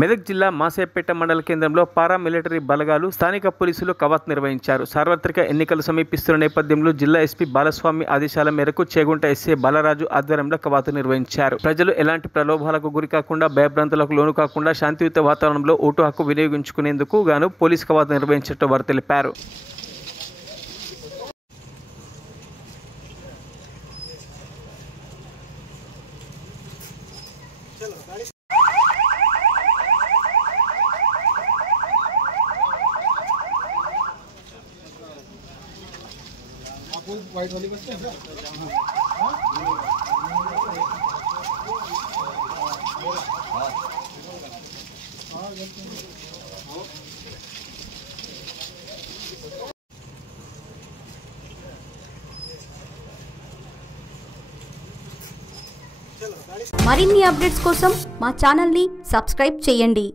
మెదక్ జిల్లా మాసేపేట మండల కేంద్రంలో పారామిలిటరీ బలగాలు స్థానిక పోలీసులు కవాతు నిర్వహించారు. సార్వత్రిక ఎన్నికలు సమీపిస్తున్న నేపథ్యంలో జిల్లా ఎస్పీ బాలస్వామి ఆదేశాల మేరకు చేగుంట ఎస్ఏ బాలరాజు ఆధ్వర్యంలో కవాతు నిర్వహించారు. ప్రజలు ఎలాంటి ప్రలోభాలకు గురికాకుండా భయభ్రాంతులకు లోను కాకుండా శాంతియుత వాతావరణంలో ఓటు హక్కు వినియోగించుకునేందుకు గాను పోలీసు కవాతు నిర్వహించినట్టు వారు తెలిపారు. वाइट वाली बस है మరిన్ని అప్డేట్స్ కోసం మా ఛానల్ ని సబ్స్క్రైబ్ చేయండి.